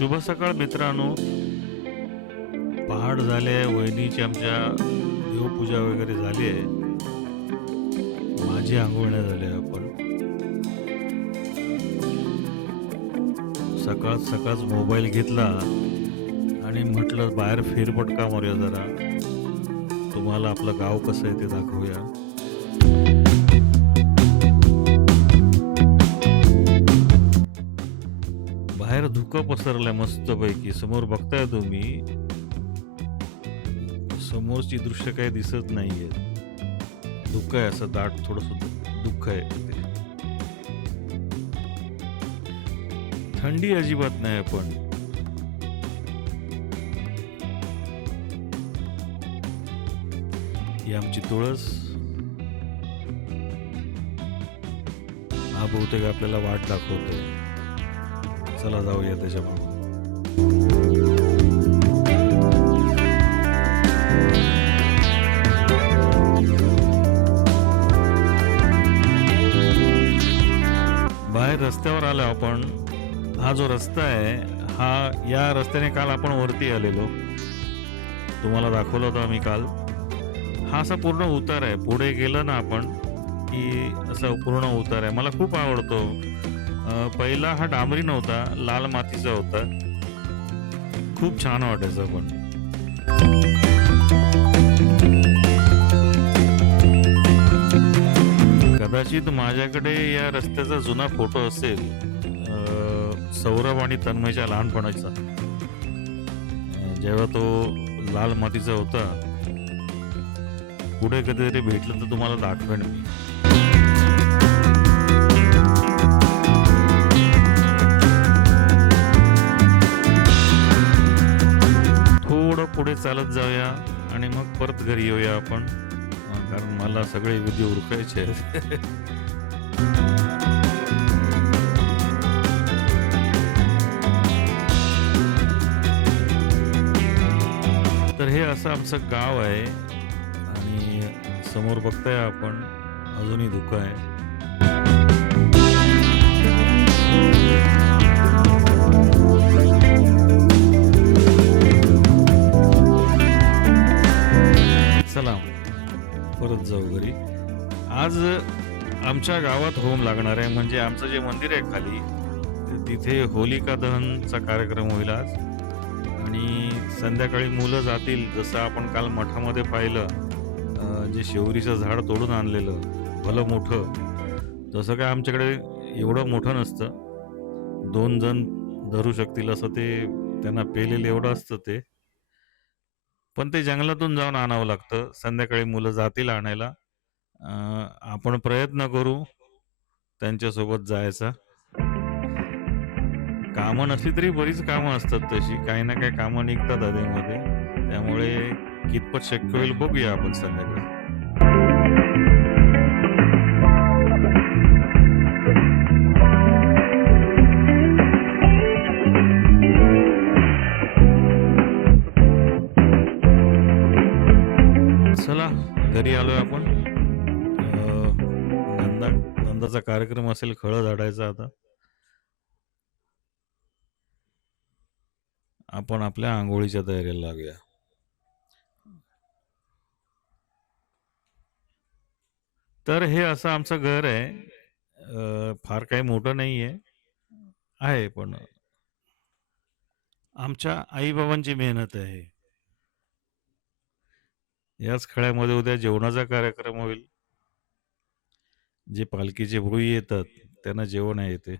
शुभ सकाळ मित्रांनो. पहाट झाले आहे, वहिनीची आमच्या देवपूजा वगैरे झाली आहे. माझी अंघोळ नाही झाली आहे. आपण सकाळ सकाळच मोबाईल घेतला आणि म्हटलं बाहेर फेरफटका मारूया जरा. तुम्हाला आपलं गाव कसं आहे ते दाखवूया. बाहेर धुकं पसरलंय मस्तपैकी. समोर बघताय तुम्ही, समोरची दृश्य काही दिसत नाहीये. धुकं आहे, असं दाट थोडस दुःख आहे ते. थंडी अजिबात नाही. पण ही आमची तुळस. हा बहुतेक आपल्याला वाट दाखवतोय. चला जाऊया त्याच्या मागे. बाहेर रस्त्यावर आलो आपण. हा जो रस्ता आहे, या रस्त्याने काल आपण वरती आलेलो, तुम्हाला दाखवलं होतं आम्ही काल. हा असा पूर्ण उतार आहे. पुढे गेलं ना आपण की असा पूर्ण उतार आहे. मला खूप आवडतो. पहिला हा डांबरी नव्हता, लाल मातीचा होता. खूप छान वाटायचं. पण कदाचित माझ्याकडे या रस्त्याचा जुना फोटो असेल, सौरभ आणि तन्मयच्या लहानपणाचा, जेव्हा तो लाल मातीचा होता. पुढे कधीतरी भेटलं तर तुम्हाला दाखवेन मी. थोडं पुढे चालत जाऊया आणि मग परत घरी येऊया आपण, कारण मला सगळे विधी उरकायचे आहेत. तर हे असं आमचं गाव आहे. आणि समोर बघताय आपण, अजूनही धुकं आहे. चला परत जाऊ घरी. आज आमच्या गावात होम लागणार आहे. म्हणजे आमचं जे मंदिर आहे खाली, तिथे होलिका दहनचा कार्यक्रम होईल आज. आणि संध्याकाळी मुलं जातील. जसं आपण काल मठामध्ये पाहिलं, जे शेवरीचं झाड तोडून आणलेलं भलं मोठं, तसं काय आमच्याकडे एवढं मोठं नसतं. 2 जण धरू शकतील असं ते, त्यांना पेलेलं एवढं असतं ते. पण ते जंगलातून जाऊन आणावं लागतं. संध्याकाळी मुलं जातील आणायला. आपण प्रयत्न करू त्यांच्यासोबत जायचा. कामं नसली तरी बरीच कामं असतात तशी, काही ना काही कामं निघतात आधीमध्ये. त्यामुळे कितपत शक्य होईल बघूया आपण संध्याकाळी. चला घरी आलोय आपण. नंदाचा कार्यक्रम असेल, खळं झाडायचा. आता आपण आपल्या आंघोळीच्या तयारीला लागूया. तर हे असं आमचं घर आहे. फार काही मोठं नाही आहे, पण आमच्या आईबाबांची मेहनत आहे. याच खळ्यामध्ये उद्या जेवणाचा कार्यक्रम होईल. जे पालखीचे भोई येतात त्यांना जेवण आहे इथे.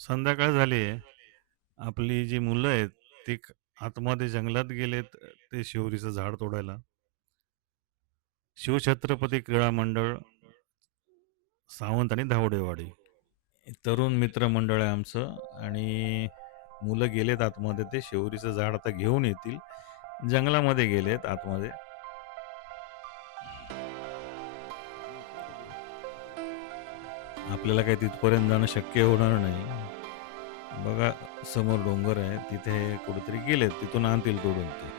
संध्याकाळ झाली आहे. आपली जी मुलं आहेत ती आतमध्ये जंगलात गेलेत, ते शिवरीचं झाड तोडायला. शिवछत्रपती क्रीडा मंडळ, सावंत आणि धावडेवाडी, तरुण मित्र मंडळ आहे आमचं. आणि मुलं गेलेत आतमध्ये. ते शिवरीचं झाड आता घेऊन येतील. जंगलामध्ये गेलेत आतमध्ये. आपल्याला काही तिथपर्यंत जाणं शक्य होणार नाही. बघा समोर डोंगर आहे, तिथे कुठेतरी गेलेत. तिथून आणतील तोडून ते.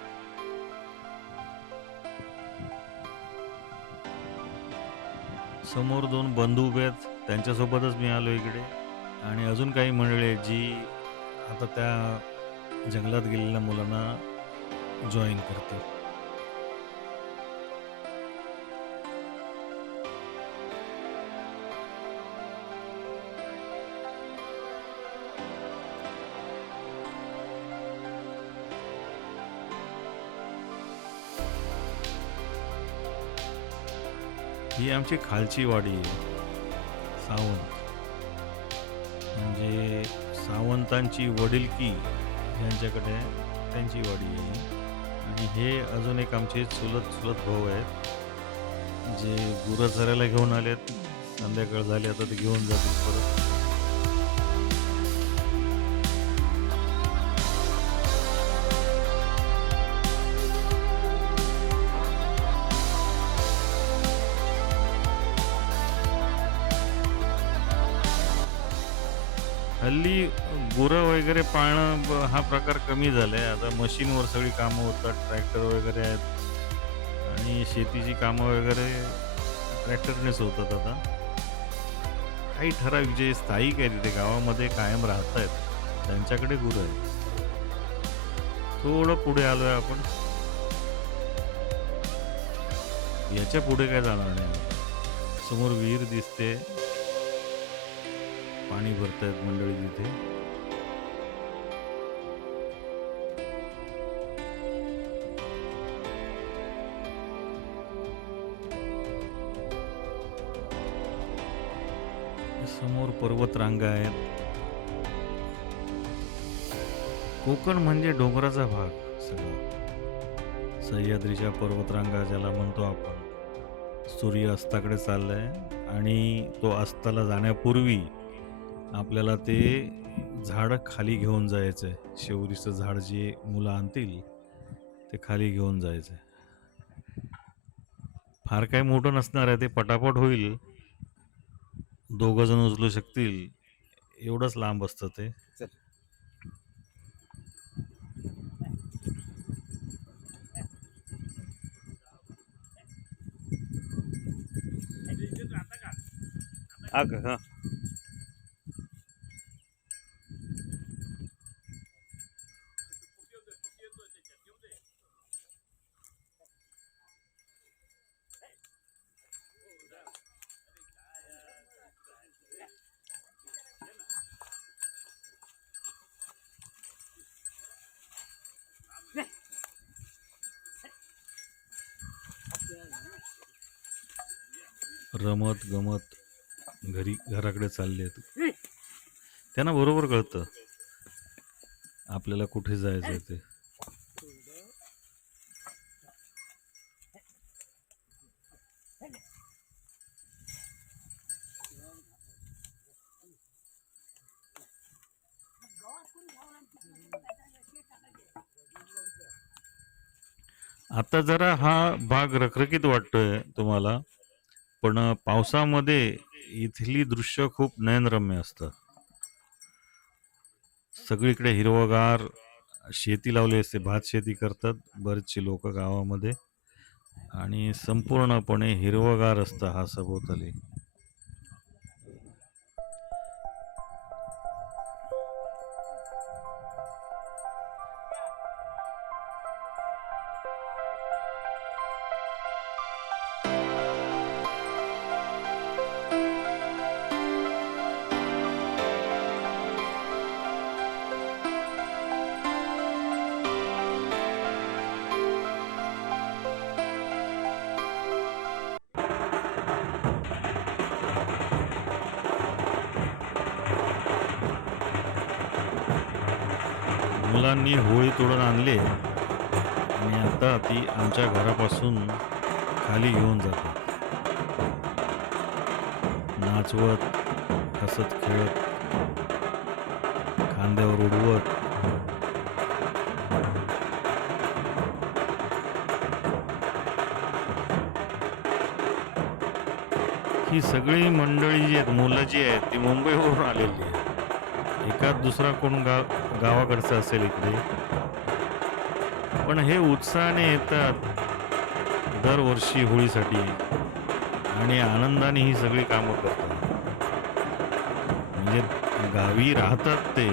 समोर 2 बंधू उभे आहेत, त्यांच्यासोबतच मी आलो इकडे. आणि अजून काही मंडळी आहेत जी आता त्या जंगलात गेलेल्या मुलांना जॉईन करते. ही आमची खालची वाडी आहे, सावंत. म्हणजे सावंतांची वडिलकी यांच्याकडे त्यांची वाडी आहे. आणि हे अजून एक आमचे चुलत भाऊ आहेत, जे गुरं चरायला घेऊन आलेत. संध्याकाळ झाली, आता ते घेऊन जातील परत. हल्ली गुरं वगैरे पाळणं हा प्रकार कमी झालाय. आता मशीनवर सगळी कामं होतात, ट्रॅक्टर वगैरे आहेत आणि शेतीची कामं वगैरे ट्रॅक्टरनेच होतात. आता काही ठराविक जे स्थायिक आहे तिथे गावामध्ये कायम राहत आहेत, त्यांच्याकडे गुरं आहेत. थोडं पुढे आलोय आपण. याच्या पुढे काय जाणार नाही. समोर विहीर दिसते, पाणी भरतायत मंडळी तिथे. समोर पर्वतरांगा आहेत. कोकण म्हणजे डोंगराचा भाग सगळा. सह्याद्रीच्या पर्वतरांगा ज्याला म्हणतो आपण. सूर्य अस्ताकडे चाललाय आणि तो अस्ताला जाण्यापूर्वी आपल्याला ते झाड खाली घेऊन जायचंय. शेवरीचं झाड जे मुलं आणतील ते खाली घेऊन जायचंय. फार काही मोठं नसणार आहे ते, पटापट होईल. 2 जण उचलू शकतील एवढंच लांब असतं ते. हा. रमत गमत घराकडे चालले आहेत. त्यांना बरोबर कळतं आपल्याला कुठे जायचं ते. आता जरा हा भाग रखरखीत वाटतोय तुम्हाला, पण पावसामध्ये इथली दृश्य खूप नयनरम्य असतं. सगळीकडे हिरवगार, शेती लावली असते, भात शेती करतात बरेचसे लोक गावामध्ये, आणि संपूर्णपणे हिरवगार असतं हा सभोवताली. मुलांनी होळी तोडून आणली आणि आता ती आमच्या घरापासून खाली घेऊन जातात. नाचवत, हसत खेळत, खांद्यावर उडवत. ही सगळी मंडळी जी आहेत, मुलं जी आहेत, ती मुंबईवरून आलेली आहे. एकाच दुसरा कोण गावाकडचं असेल इकडे, पण हे उत्साहाने येतात दरवर्षी होळीसाठी आणि आनंदाने ही सगळी कामं करतात. म्हणजे गावी राहतात ते,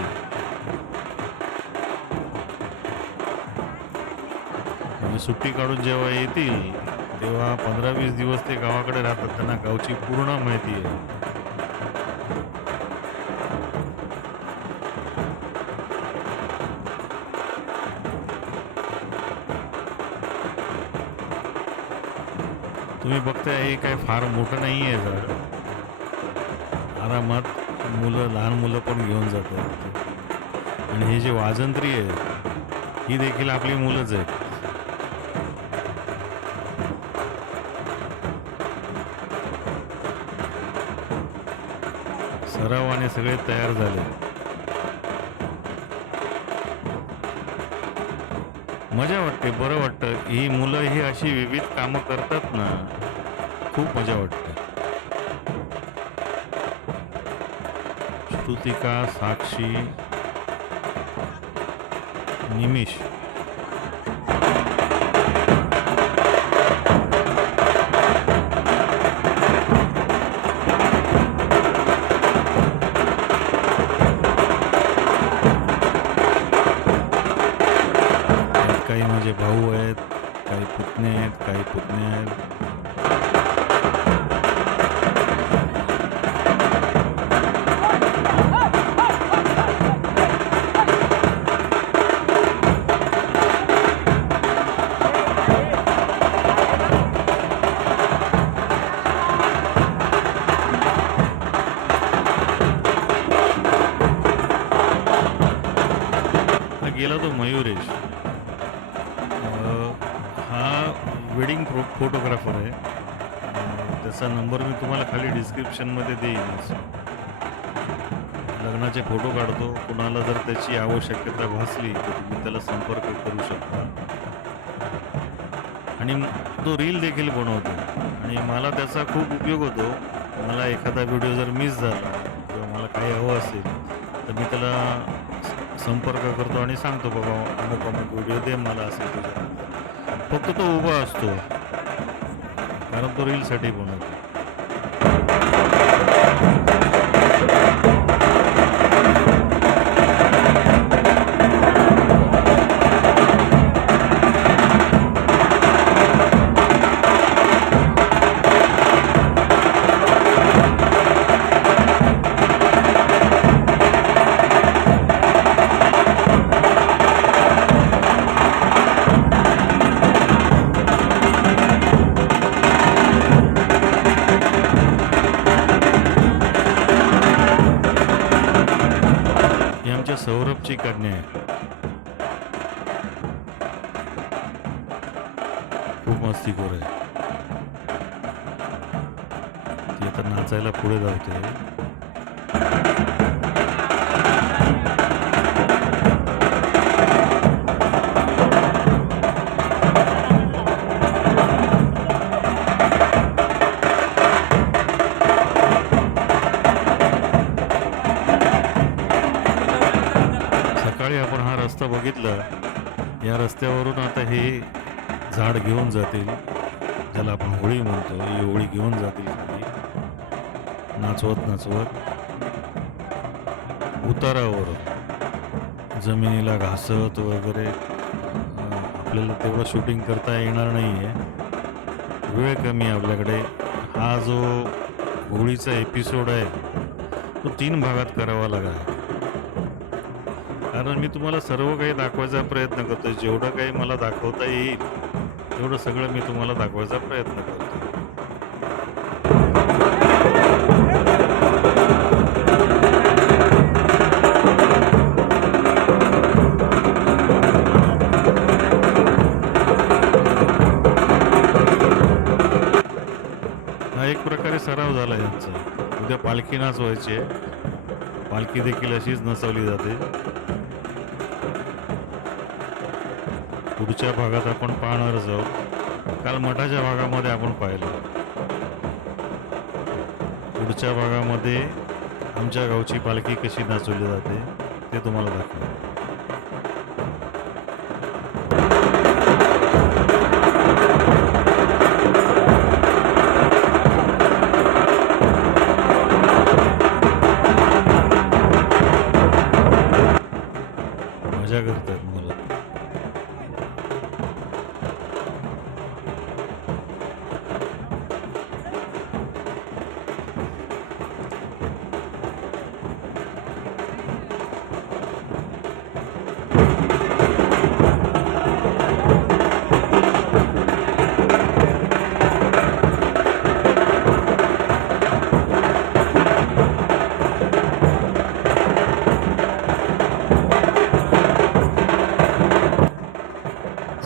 सुट्टी काढून जेव्हा येतील तेव्हा 15-20 दिवस ते गावाकडे राहतात. त्यांना गावची पूर्ण माहिती आहे. तुम्ही बघताय हे काय फार मोठं नाही आहे झाड. आरामात लहान मुलं पण घेऊन जातात. आणि हे जे वाजंत्री आहे ही देखील आपली मुलंच आहेत. सरावाने सगळे तयार झाले. मजा वाटते, बरं वाटतं. ही मुलं ही अशी विविध कामं करतात ना, खूप मजा वाटते. श्रुतिका, साक्षी, निमिष. काही माझे भाऊ आहेत, काही पुतणे आहेत, काही पुतण्या आहेत. गेला तो मयुरेश. हा वेडिंग फोटोग्राफर आहे. त्याचा नंबर मी तुम्हाला खाली डिस्क्रिप्शनमध्ये देईन. लग्नाचे फोटो काढतो. कुणाला जर त्याची आवश्यकता भासली तर तुम्ही त्याला संपर्क करू शकता. आणि तो रील देखील बनवतो आणि मला त्याचा खूप उपयोग होतो. मला एखादा व्हिडिओ जर मिस झाला किंवा मला काही हवं असेल तर मी त्याला संपर्क करतो आणि सांगतो, बाबा अमुक अमुक व्हिडिओ दे मला असेल तुझ्या. फक्त तो उभा असतो कारण तो रीलसाठी बनवतो. आमच्या सौरभची कन्या आहे. खूप मस्तीखोर आहे. ती आता नाचायला पुढे जाते. आपण हा रस्ता बघितला. या रस्त्यावरून आता हे झाड घेऊन जातील, ज्याला आपण होळी म्हणतो. ही होळी घेऊन जातील खाली नाचवत नाचवत उतारावर, जमिनीला घासत वगैरे. आपल्याला तेवढं शूटिंग करता येणार नाही आहे, वेळ कमी आहे आपल्याकडे. हा जो होळीचा एपिसोड आहे तो 3 भागात करावा लागला. कारण मी तुम्हाला सर्व काही दाखवायचा प्रयत्न करतोय. जेवढं काही मला दाखवता येईल तेवढं सगळं मी तुम्हाला दाखवायचा प्रयत्न करतो. हा एक प्रकारे सराव झाला यांचा. उद्या पालखी नाचवायची आहे. पालखी देखील अशीच नचवली जाते. पुढच्या भागात आपण पाहणारच आहोत. काल मठाच्या भागामध्ये आपण पाहिलं. पुढच्या भागामध्ये आमच्या गावची पालखी कशी नाचवली जाते ते तुम्हाला दाखवतो. मजा करतात मुलं.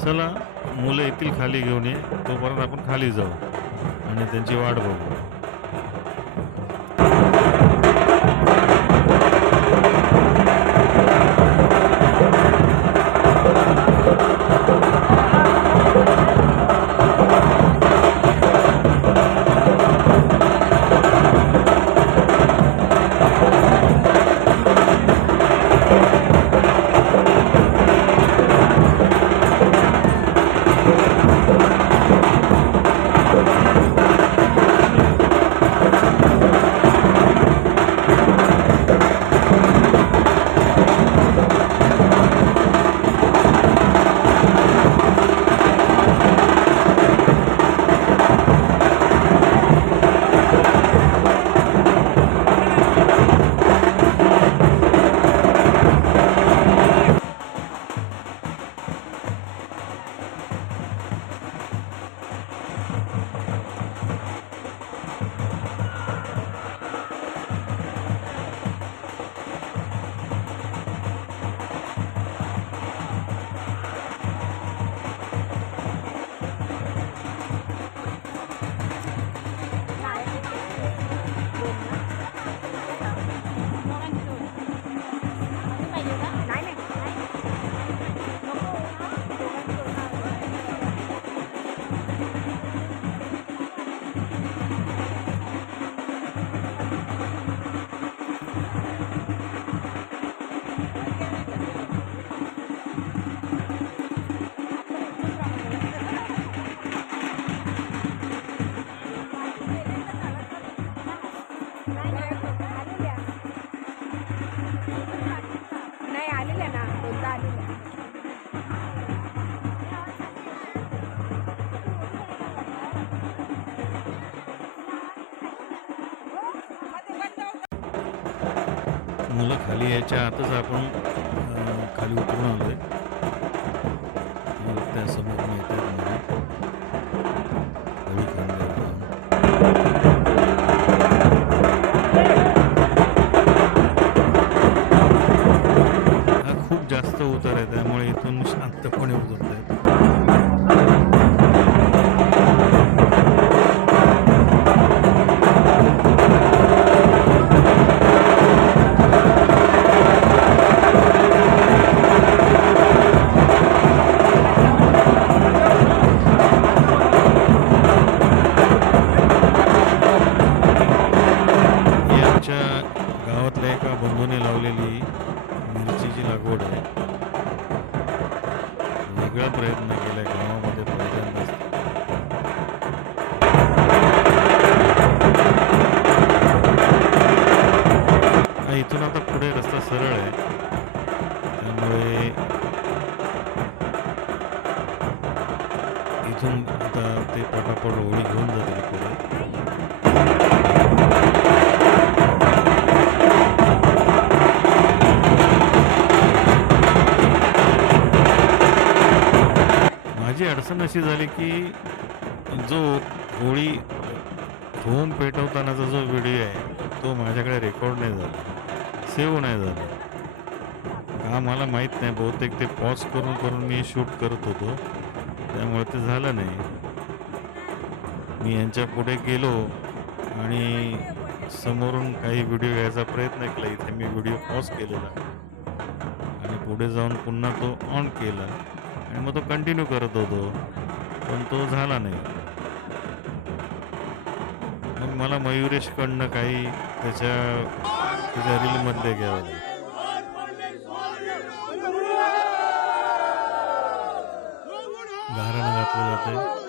चला मुलं येतील खाली घेऊन ये, तोपर्यंत आपण खाली जाऊ आणि त्यांची वाट बघू. मुलं खाली यायच्या आतच आपण खाली उतरून आलोय. त्या समोर हा खूप जास्त उतार आहे, त्यामुळे इथून शांतपणे उतरत आहेत. गावातल्या एका बंधूने लावलेली मिरचीची लागवड आहे. वेगळा प्रयत्न केलाय गावामध्ये पहिल्यांदाच. इथून आता पुढे रस्ता सरळ आहे, त्यामुळे इथून आता ते पटापट होळी घेऊन जातील पुढे. माझी अडचण अशी झाली की जो होळी होम पेटवतानाचा जो व्हिडिओ आहे तो माझ्याकडे रेकॉर्ड नाही झाला, सेव्ह नाही झाला. का मला माहीत नाही, बहुतेक ते पॉज करून करून मी शूट करत होतो, त्यामुळे ते झालं नाही. मी यांच्या पुढे गेलो आणि समोरून काही व्हिडिओ घ्यायचा प्रयत्न केला. इथे मी व्हिडिओ पॉज केलेला आणि पुढे जाऊन पुन्हा तो ऑन केला आणि मग तो कंटिन्यू करत होतो, पण तो झाला नाही. मग मला मयुरेशकडनं काही त्याच्या रीलमधले घ्यावं लागेल. गारणं घातलं जाते.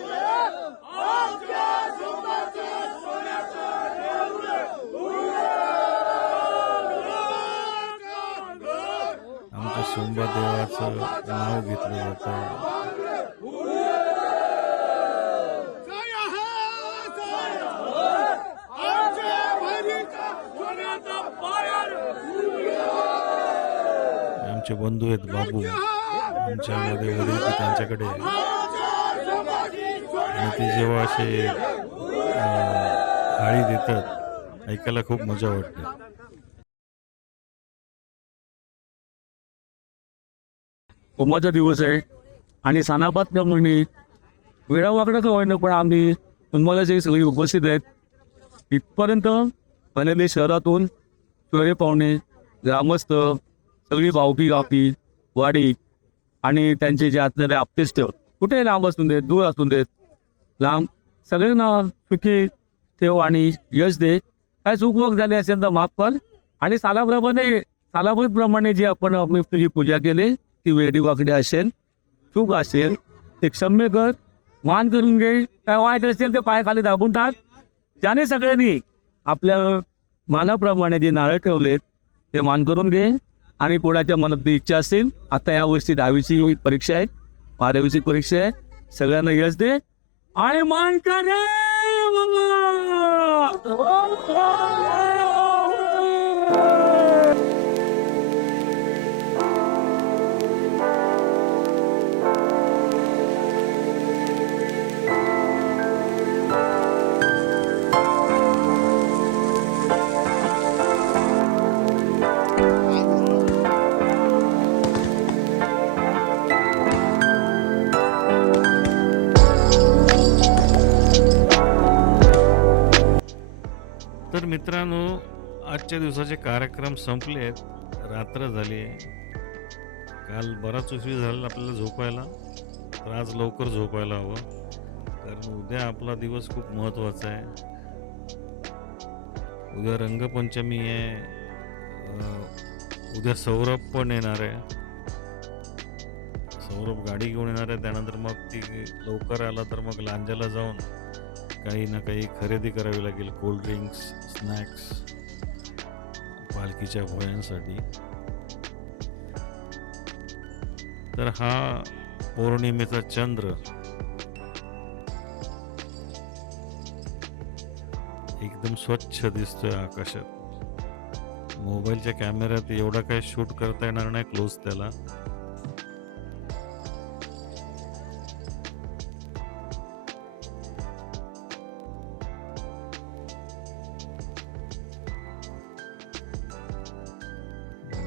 आमच्या सोमबा देवाचं नाव घेतलं जातं. आमचे बंधू आहेत बाबू, आमच्यामध्ये वडील की त्यांच्याकडे, आणि ते जेव्हा असे थाळी देतात ऐकायला खूप मजा वाटते. होमाचा दिवस आहे आणि सणापातप्रमाणे वेळावाकडं का होईना पण आम्ही तुम्हाला जे सगळी उपस्थित आहेत इथपर्यंत भलेले शहरातून सोयरे पाहुणे ग्रामस्थ सगळी भावकी गावकी वाडी आणि त्यांचे जे असणारे आप्तेष्ट कुठे लांब असून देत दूर असून देत लांब सगळ्यांना सुखी ठेव आणि यश दे. काय चूक झाली असेल तर माफ कर आणि सालाप्रमाणे जी आपण आपली तुझी पूजा केली ती वेडी वाकडी असेल चूक असेल ते क्षम्य कर मान करून घे. काय वाईट असेल ते पाय खाली दाबून टाक. त्याने सगळ्यांनी आपल्या मानाप्रमाणे जे नारळ ठेवलेत ते मान करून घे आणि कोणाच्या मनात इच्छा असेल आता या वर्षी 10वीची परीक्षा आहे 12वीची परीक्षा आहे सगळ्यांना यश दे आणि मान करे तर मित्रांनो आजच्या दिवसाचे कार्यक्रम संपले आहेत. रात्र झाली आहे. काल बराच उशीर झाला आपल्याला झोपायला तर आज लवकर झोपायला हवं कारण उद्या आपला दिवस खूप महत्त्वाचा आहे. उद्या रंगपंचमी आहे. उद्या सौरभ पण येणार आहे. सौरभ गाडी घेऊन येणार आहे. त्यानंतर मग ती लवकर आला तर मग लांजाला जाऊन काही ना काही खरेदी करावी लागेल. कोल्ड्रिंक्स स्नॅक्स पालखीच्या भोयांसाठी. तर हा पौर्णिमेचा चंद्र एकदम स्वच्छ दिसतोय आकाशात. मोबाईलच्या कॅमेऱ्यात एवढा काही शूट करता येणार नाही क्लोज त्याला.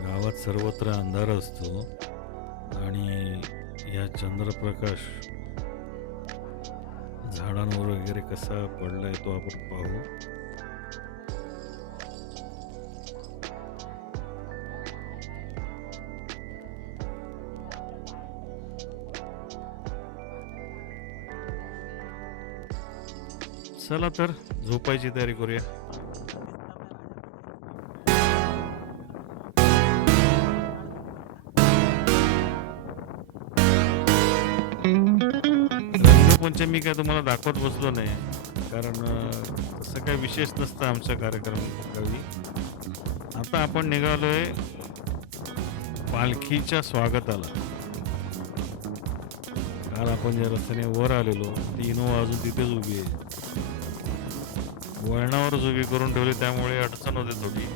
गावात सर्वत्र अंधार असतो आणि या चंद्रप्रकाश झाडांवर वगैरे कसा पडलाय तो आपण पाहू. चला तर झोपायची तयारी करूया. रंगपंचमी काय तुम्हाला दाखवत बसलो नाही कारण तसं काही विशेष नसतं आमच्या कार्यक्रमासाठी. आता आपण निघालोय पालखीच्या स्वागताला. काल आपण ज्या रस्त्याने वर आलेलो ती इनोवा अजून तिथेच उभी आहे. वळणावरच उभी करून ठेवली त्यामुळे अडचण होते थोडी.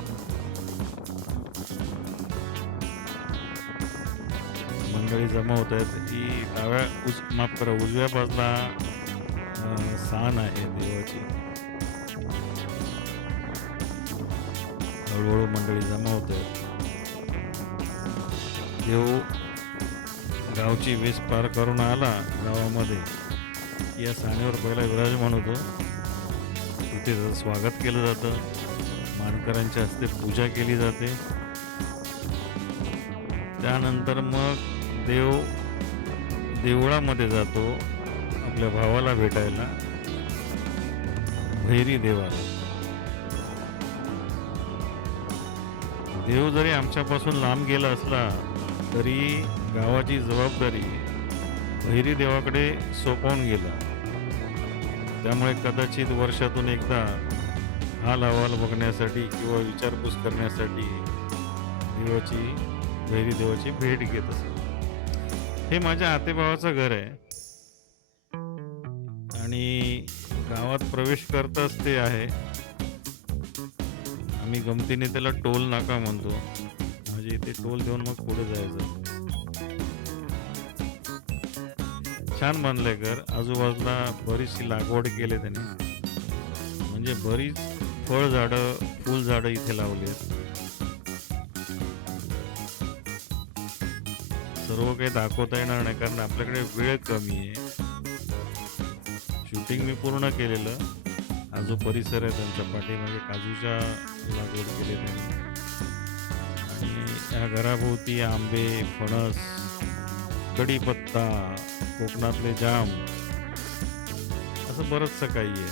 मंडळी जमा होत आहेत. ही माफ करा उजव्या बाजूला सान आहे देवाची. हळूहळू मंडळी जमा होत आहेत. देव गावची वेस पार करून आला गावामध्ये या सानेवर पहिला विराजमान होतो. तिथे त्याचं स्वागत केलं जातं. मानकरांच्या हस्ते पूजा केली जाते. त्यानंतर मग देव देवळामध्ये जातो आपल्या भावाला भेटायला भैरी देवाला. देव जरी आमच्यापासून लांब गेला असला तरी गावाची जबाबदारी भैरी देवाकडे सोपवून गेला. त्यामुळे कदाचित वर्षातून एकदा हाल अहवाल बघण्यासाठी किंवा विचारपूस करण्यासाठी भैरी देवाची भेट घेत असत. हे माझ्या आतेभावाचं घर आहे आणि गावात प्रवेश करताच ते आहे. आम्ही गमतीने त्याला टोल नाका म्हणतो. म्हणजे इथे टोल देऊन मग पुढे जायचं. छान बांधलंय घर. आजूबाजूला बरीचशी लागवड केली त्याने. म्हणजे बरीच फळझाडं फुलझाडं इथे लावली आहेत. सर्व काही दाखवता येणार नाही कारण आपल्याकडे वेळ कमी आहे. शूटिंग मी पूर्ण केलेलं. हा जो परिसर आहे त्यांच्या पाठीमागे काजूच्या लागवड केलेली आहे आणि या घराभोवती आंबे, फणस, कढीपत्ता, कोकणातले जाम असं बरंचसं काही आहे.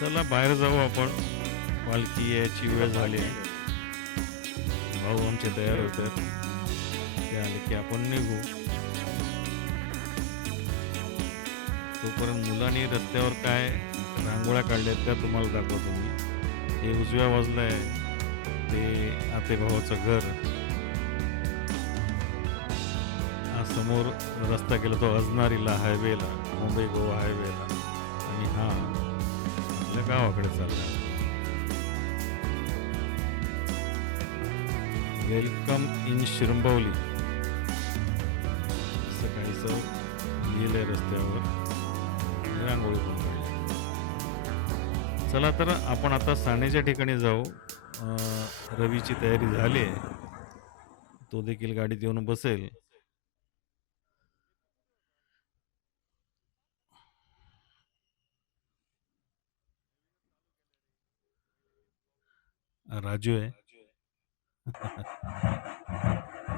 चला बाहेर जाऊ आपण. पालखी यायची वेळ झाली आहे. भाऊ आमचे तयार होतात. ते आले की आपण निघू. तोपर्यंत मुलांनी रस्त्यावर काय रांगोळ्या काढल्यात का तुम्हाला दाखवतो मी. हे उजव्या बाजूला आहे ते आतेभावाचं घर. हा समोर रस्ता गेला तो अजनारीला हायवेला, मुंबई गोवा हायवेला आणि हा आपल्या गावाकडे चालला. वेलकम इन शिरंबवली असं काहीसं लिहिलंय रस्त्यावर. रांगोळी पण काढली. चला तर आपण आता सानेच्या ठिकाणी जाऊ. रवीची तयारी झाली आहे. तो देखील गाडीत येऊन बसेल. राजू आहे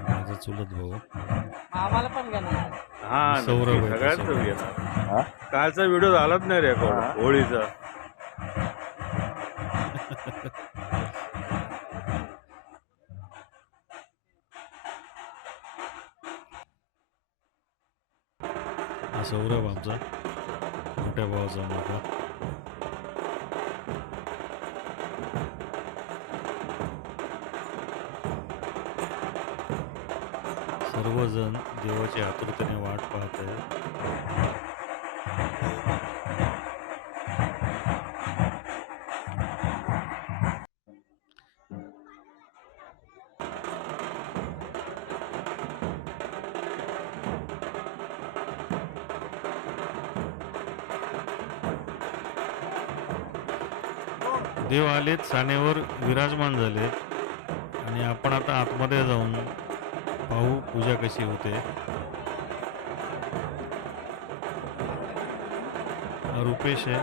माझा चुलत भाऊ. आम्हाला पण घेणार. सौरभ आहे सगळ्यांच त्याच्यावर. घेणार. कालचा व्हिडिओ झालाच नाही रेकॉर्ड होळीचा. हा सौरभ आमचा मोठ्या भावाचा मुलगा. सर्वजण देवाची आतुरतेने वाट पाहत आहेत. देव आलेत, सानेवर विराजमान झालेत आणि आपण आता आतमध्ये जाऊन पाहू पूजा कशी होते. हा रुपेश आहे.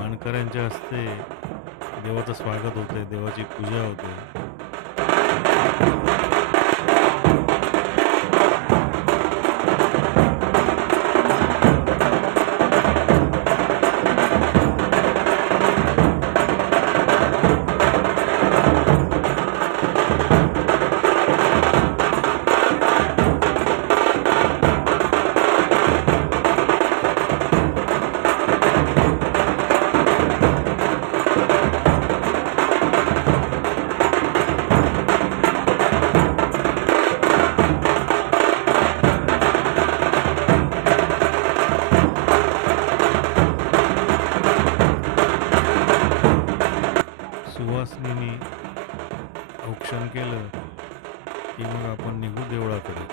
मानकऱ्यांच्या हस्ते देवाचं स्वागत होते, देवाची पूजा होते. सुवासिनीने औक्षण केलं की मग आपण निघू देवळाकडे.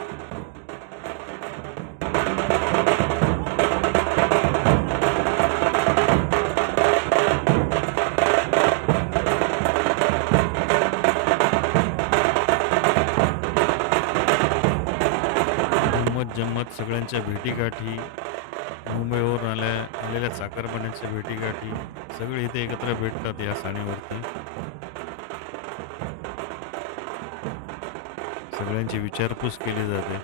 गंमत जम्मत सगळ्यांच्या भेटीगाठी, मुंबईवरून आलेल्या चाकरमान्यांच्या भेटीगाठी सगळे इथे एकत्र भेटतात या साणीवरती. सगळ्यांची विचारपूस केली जाते.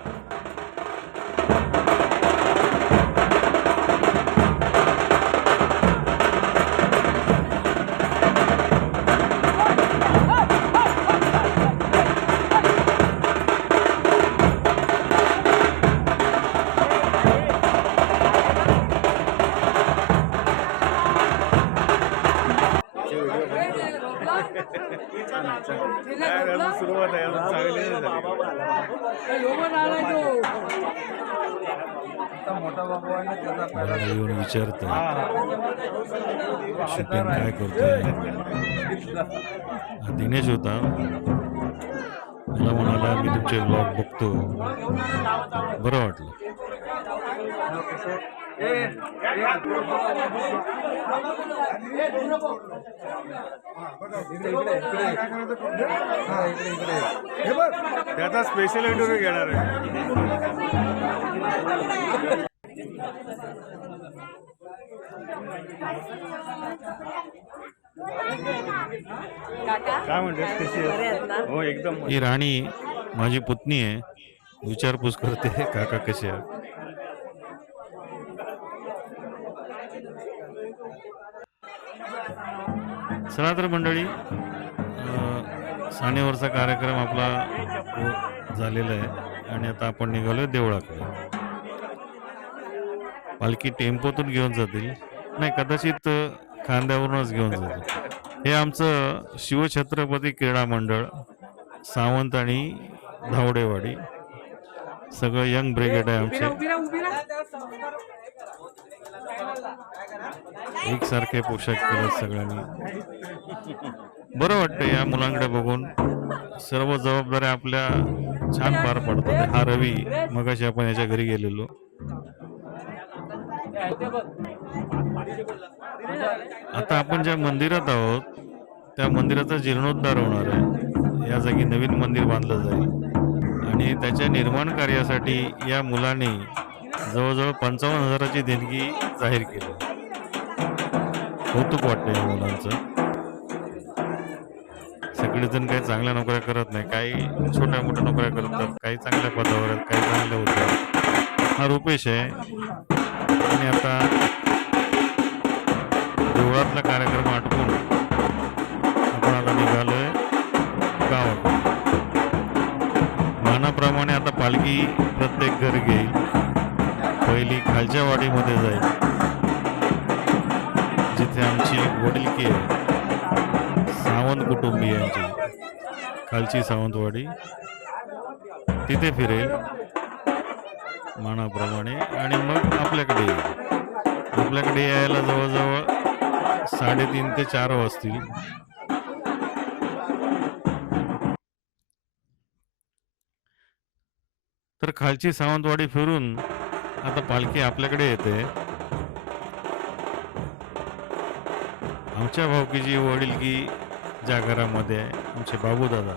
सुरुवात आहे अजून चांगली नाही झाली. मला येऊन विचारतं शूटिंग काय करतोय. हा दिनेश होता. मला म्हणाला मी तुमचे ब्लॉग बघतो. बरं वाटलं. त्याचा स्पेशल इंटरव्ह्यू घेणार आहे. काय म्हणतेस, कशी आहे? हो एकदम ही राणी माझी पुतणी आहे, विचारपूस करते काका कसे आहे. चला तर मंडळी, सानेवरचा कार्यक्रम आपला झालेला आहे आणि आता आपण निघालोय देवळाकडे. पालखी टेम्पोतून घेऊन जातील, नाही कदाचित खांद्यावरूनच घेऊन जातील. हे आमचं शिवछत्रपती क्रीडा मंडळ, सावंत आणि धावडेवाडी, सगळं यंग ब्रिगेड आहे आमचे. एकसारखे पोशाख केले सगळ्यांनी. बरं वाटतं या मुलांकडे बघून. सर्व जबाबदाऱ्या आपल्या छान पार पडतात. हा रवी, मगाशी आपण याच्या घरी गेलेलो. आता आपण ज्या मंदिरात आहोत त्या मंदिराचा जीर्णोद्धार होणार आहे. या जागी नवीन मंदिर बांधलं जाईल आणि त्याच्या निर्माण कार्यासाठी या मुलांनी जवळजवळ 55,000ची देणगी जाहीर केली. कौतुक वाटतं या मुलांचं. सगळेजण काही चांगल्या नोकऱ्या करत नाही, काही छोट्या मोठ्या नोकऱ्या करतात, काही चांगल्या पदावर आहेत, काही चांगल्या होत्या. हा रुपेश आहे आणि आता देवळातला कार्यक्रम आटपून आपण आता निघालोय गावाकडे. मानाप्रमाणे आता पालखी प्रत्येक घर घेईल. पहिली खालच्या वाडीमध्ये जाईल, जिथे आमची वडिलकी आहे सावंत कुटुंबियांची, खालची सावंतवाडी. तिथे फिरेल मानाप्रमाणे आणि मग आपल्याकडे येईल. आपल्याकडे यायला जवळजवळ 3:30 ते 4 वाजतील. तर खालची सावंतवाडी फिरून आता पालखी आपल्याकडे येते. आमच्या भावकीची वडीलकी ज्या घरामध्ये आहे, आमचे बाबूदादा,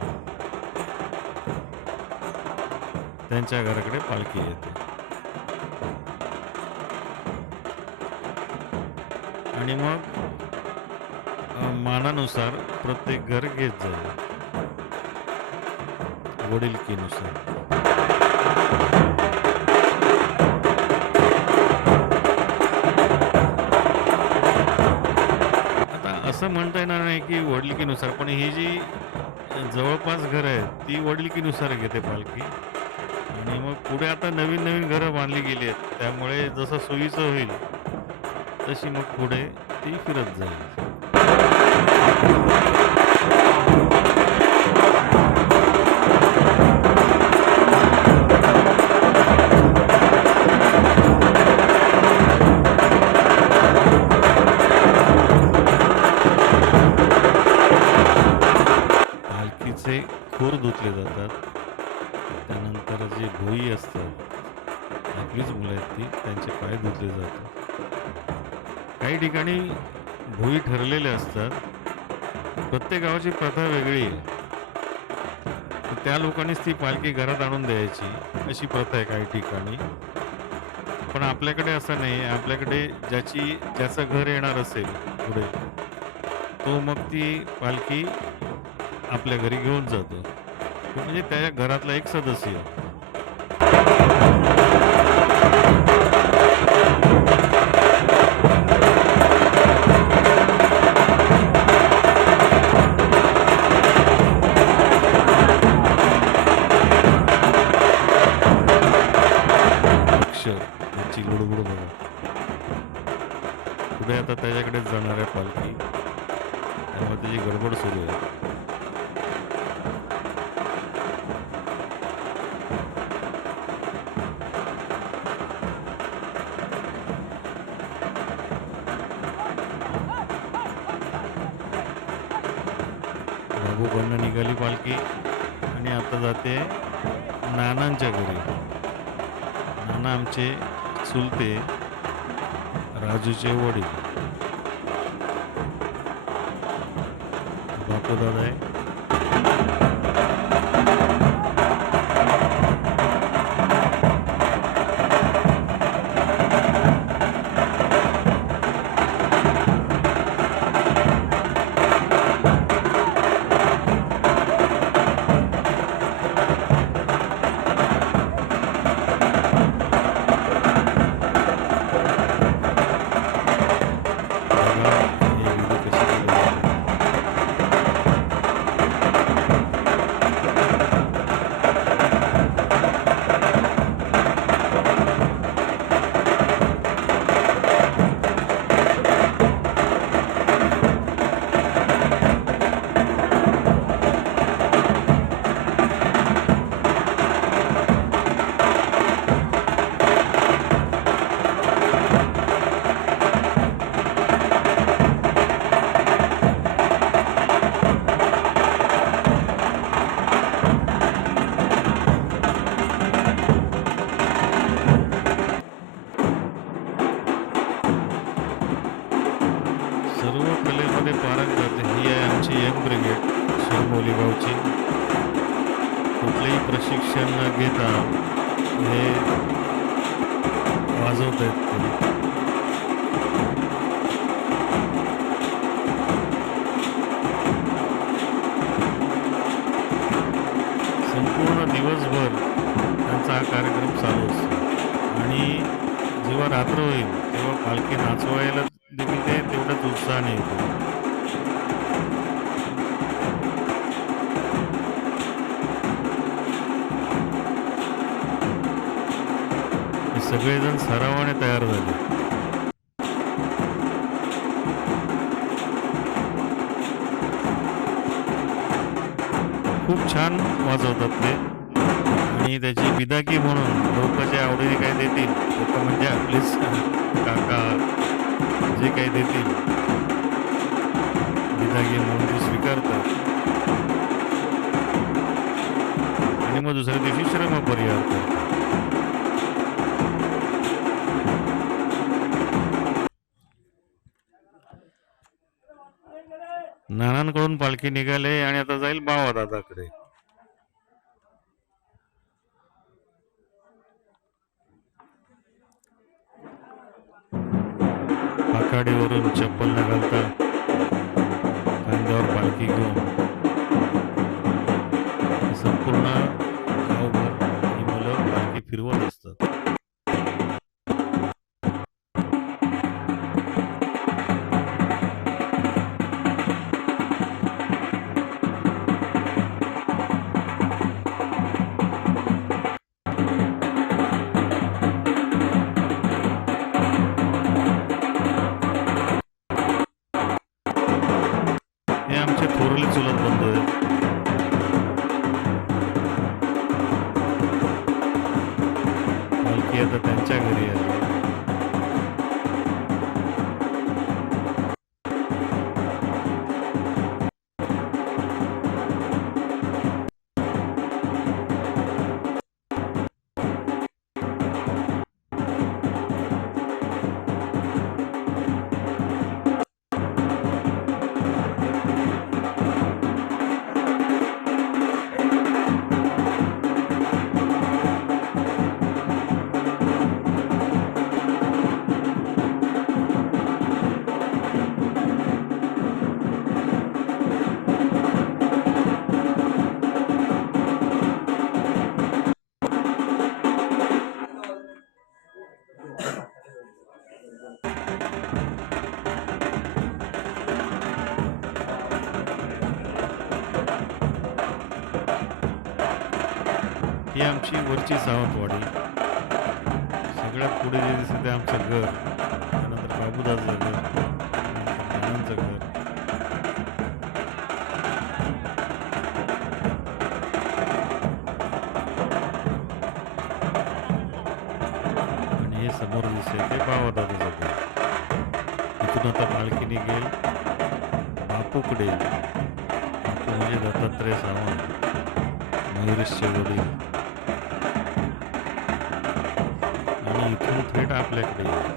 त्यांच्या घराकडे पालखी येते आणि मग मानानुसार प्रत्येक घर घेत जाईल वडीलकीनुसार. असं म्हणता येणार नाही की वडिलकीनुसार, पण ही जी जवळपास घरं आहेत ती वडिलकीनुसार घेते पालखी. आणि मग पुढे आता नवीन नवीन घरं बांधली गेली आहेत, त्यामुळे जसं सोयीचं होईल तशी मग पुढे ती फिरत जाईल. खोर धुतले जातात, त्यानंतर जे भोई असतात, आपलीच मुलं आहेत ती, त्यांचे पाय धुतले जातात. काही ठिकाणी भोई ठरलेले असतात. प्रत्येक गावाची प्रथा वेगळी आहे. त्या लोकांनीच ती पालखी घरात आणून द्यायची अशी प्रथा आहे काही ठिकाणी. पण आपल्याकडे असं नाही. आपल्याकडे ज्याचं घर येणार असेल पुढे, तो मग ती पालखी आपल्या घरी घेऊन जातो, म्हणजे त्या घरातला एक सदस्य. अक्षर त्याची गुडगुड बघा. पुढे आता त्याच्याकडेच जाणार आहे पालखी, त्यामुळे त्याची गडबड सुरू आहे. बाबूकडनं निघाली पालखी आणि आता जाते नानांच्या घरी. नाना आमचे चुलते राजूचे वडील बापू दादा आहे. बघा, हे व्हिडिओ कसे केले जातात. सर्व कलेमध्ये पारंगत ही आहे आमची यंग ब्रिगेड शिरमौली गावची. कुठलेही प्रशिक्षण न घेता हे वाजवत आहेत ते. संपूर्ण दिवसभर त्यांचा हा कार्यक्रम चालू असतो आणि जेव्हा रात्र होईल तेव्हा पालखी नाचवायला देखील ते तेवढ्याच उत्साहाने येते. हे सगळेजण सरावाने तयार झाले. खूप छान वाजवतात ते आणि त्याची बिदाकी म्हणून लोक जे आवडीने काय देतील, लोक म्हणजे आपलेच काका जे काही देतील बिदागी म्हणून ते स्वीकारतात आणि मग दुसऱ्या दिवशी श्रम परिहार करतात. नानांकडून पालखी निघाले आणि आता जाईल बावा दादाकडे. आखाडीवरून चप्पल न घालता खांद्यावर पालखी घेऊन संपूर्ण गावभर ही मुलं पालखी फिरवत असतात. हे आमचे थोरले चुलत बंधू आहेत. पालखी आता त्यांच्या घरी आहे. ही आमची वरची सावंतवाडी. सगळ्यात पुढे जे दिसतं ते आमचं घर, त्यानंतर बाबूदाचं घर, त्यानंतर नानांचं घर. आणि हे समोर दिसतंय ते बाबादाचं घर. इथून आता पालखी निघेल बापूकडे. बापू म्हणजे दत्तात्रय सावंत, मयुरेशचे वडील. आणि इथून थेट आपल्याकडे येईल.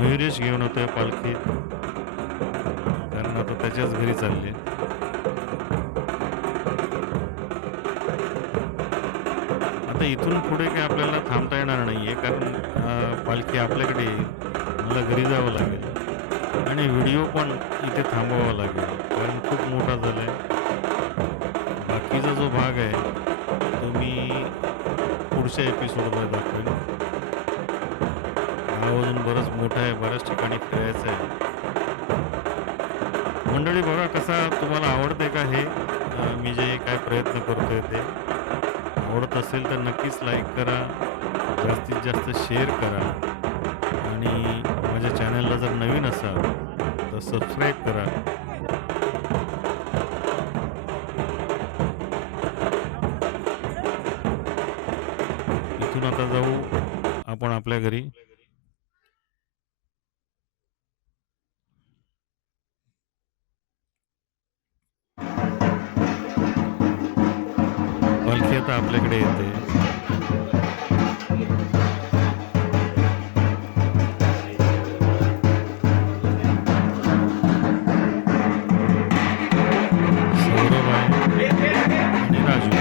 मयुरेश घेऊन होतोय पालखी, कारण आता त्याच्याच घरी चालले. आता इथून पुढे काय आपल्याला थांबता येणार नाहीये, कारण पालखी आपल्याकडे येईल. मला घरी जावं लागेल आणि व्हिडिओ पण इथे थांबवावा लागेल, कारण खूप मोठा झालाय. बाकीचा जो भाग आहे तो मी पुढच्या एपिसोडमध्ये दाखवेन. हा अजून बरंच मोठा आहे, बऱ्याच ठिकाणी फिरायचं आहे. मंडळी बघा कसा तुम्हाला आवडते का हे मी जे काय प्रयत्न करतोय ते. आवडत असेल तर नक्कीच लाईक करा, जास्तीत जास्त शेअर करा आणि माझ्या चॅनलला जर नवीन असाल तर सबस्क्राईब करा. इथून आता जाऊ आपण आपल्या घरी. पालखी आता आपल्याकडे येते. सौरभ आहे आणि राजू.